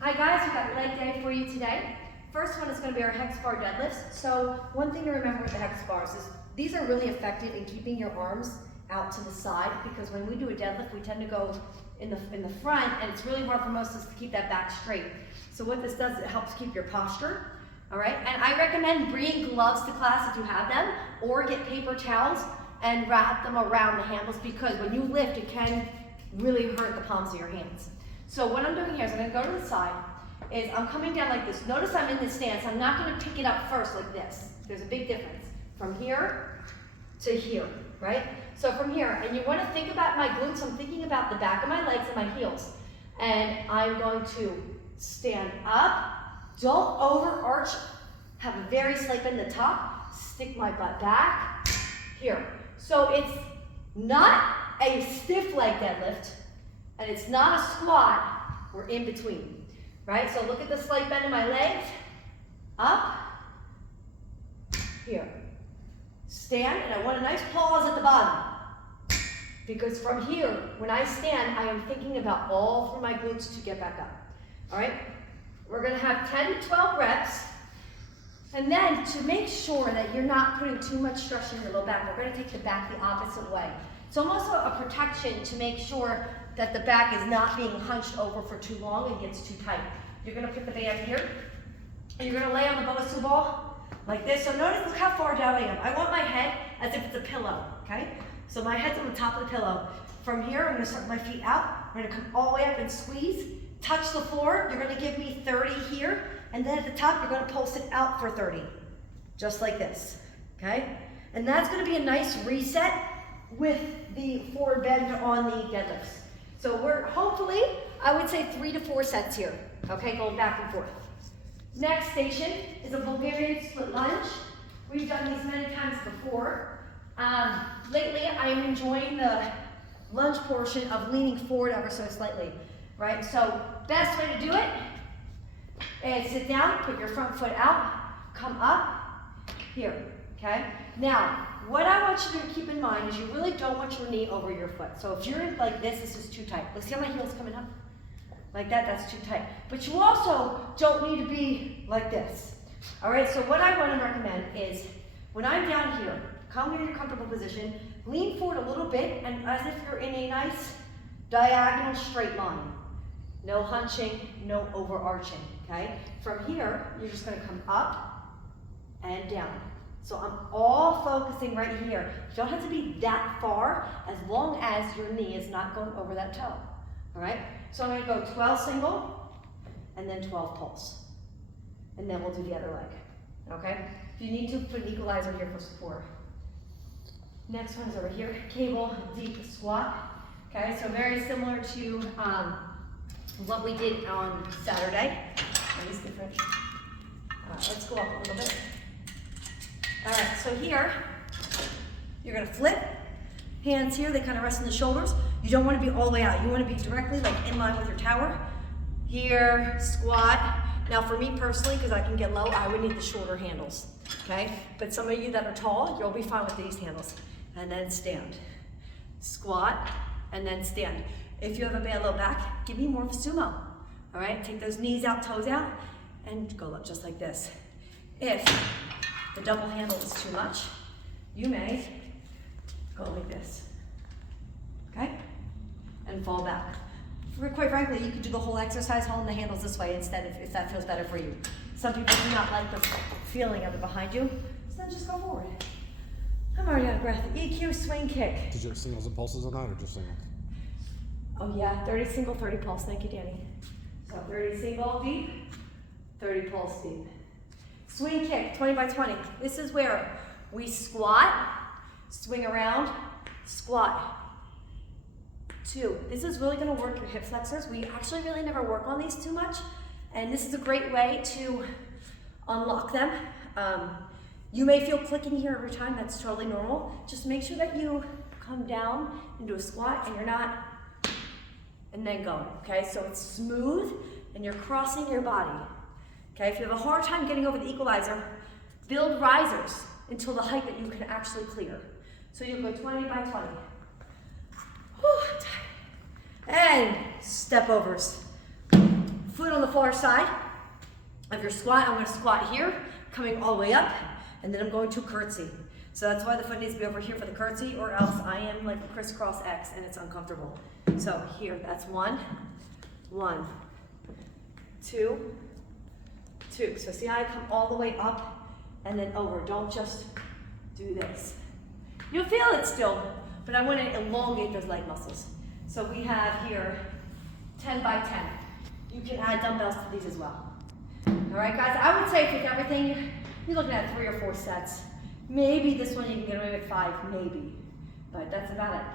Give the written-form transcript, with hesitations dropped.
Hi guys, we've got leg day for you today. First one is going to be our hex bar deadlifts. So one thing to remember with the hex bars is these are really effective in keeping your arms out to the side, because when we do a deadlift we tend to go in the front, and it's really hard for most of us to keep that back straight. So what this does, it helps keep your posture. All right, and I recommend bringing gloves to class if you have them, or get paper towels and wrap them around the handles, because when you lift it can really hurt the palms of your hands. So what I'm doing here is I'm going to go to the side, is I'm coming down like this. Notice I'm in this stance. I'm not going to pick it up first like this. There's a big difference from here to here, right? So from here, and you want to think about my glutes. I'm thinking about the back of my legs and my heels. And I'm going to stand up. Don't overarch. Have a very slight bend in the top. Stick my butt back. Here. So it's not a stiff leg deadlift, and it's not a squat. We're in between, right? So look at the slight bend in my legs. Up. Here. Stand, and I want a nice pause at the bottom. Because from here, when I stand, I am thinking about all through my glutes to get back up. All right? We're going to have 10 to 12 reps. And then to make sure that you're not putting too much stress in your low back, we're going to take the back the opposite way. It's almost a protection to make sure that the back is not being hunched over for too long and gets too tight. You're going to put the band here, and you're going to lay on the Bosu ball like this. So notice, look how far down I am. I want my head as if it's a pillow, okay? So my head's on the top of the pillow. From here, I'm going to start my feet out. I'm going to come all the way up and squeeze. Touch the floor. You're going to give me 30 here. And then at the top, you're going to pulse it out for 30. Just like this, okay? And that's going to be a nice reset with the forward bend on the deadlifts. So we're hopefully, I would say 3 to 4 sets here, okay? Going back and forth. Next station is a Bulgarian split lunge. We've done these many times before. Lately, I am enjoying the lunge portion of leaning forward ever so slightly, right? So best way to do it is sit down, put your front foot out, come up, here, okay? Now, what I want you to keep in mind is you really don't want your knee over your foot. So if you're in like this is too tight. Let's see how my heel's coming up? Like that, that's too tight. But you also don't need to be like this. All right, so what I want to recommend is when I'm down here, come in your comfortable position, lean forward a little bit, and as if you're in a nice diagonal straight line. No hunching, no overarching, okay? From here, you're just going to come up and down. So I'm all focusing right here. You don't have to be that far as long as your knee is not going over that toe, all right? So I'm going to go 12 single and then 12 pulse. And then we'll do the other leg, okay? If you need to, put an equalizer here for support. Next one is over here, cable deep squat. Okay, so very similar to what we did on Saturday. That is different. Let's go up a little bit. All right, so here, you're gonna flip. Hands here, they kind of rest on the shoulders. You don't want to be all the way out. You want to be directly like in line with your tower. Here, squat. Now for me personally, because I can get low, I would need the shorter handles, okay? But some of you that are tall, you'll be fine with these handles. And then stand. Squat, and then stand. If you have a bad low back, give me more of a sumo. All right, take those knees out, toes out, and go up just like this. If the double handle is too much, you may go like this, okay? And fall back. Quite frankly, you could do the whole exercise holding the handles this way instead if that feels better for you. Some people do not like the feeling of it behind you, so then just go forward. I'm already out of breath. EQ swing kick. Did you have singles and pulses on that, or just singles? Oh yeah, 30 single, 30 pulse. Thank you, Danny. So 30 single deep, 30 pulse deep. Swing kick, 20 by 20. This is where we squat, swing around, squat. 2. This is really going to work your hip flexors. We actually really never work on these too much, and this is a great way to unlock them. You may feel clicking here every time. That's totally normal. Just make sure that you come down into a squat and you're not, and then going, okay? So it's smooth and you're crossing your body, okay? If you have a hard time getting over the equalizer, build risers until the height that you can actually clear. So you'll go 20 by 20. Whew, and step overs. foot on the far side of your squat. I'm gonna squat here, coming all the way up, and then I'm going to curtsy. So that's why the foot needs to be over here for the curtsy, or else I am like a crisscross X and it's uncomfortable. So here, that's 1, 2, 2. So see how I come all the way up and then over. Don't just do this. You'll feel it still, but I want to elongate those leg muscles. So we have here 10 by 10. You can add dumbbells to these as well. All right, guys, I would say take everything, you're looking at 3 or 4 sets. Maybe this one you can get away with 5, maybe, but that's about it.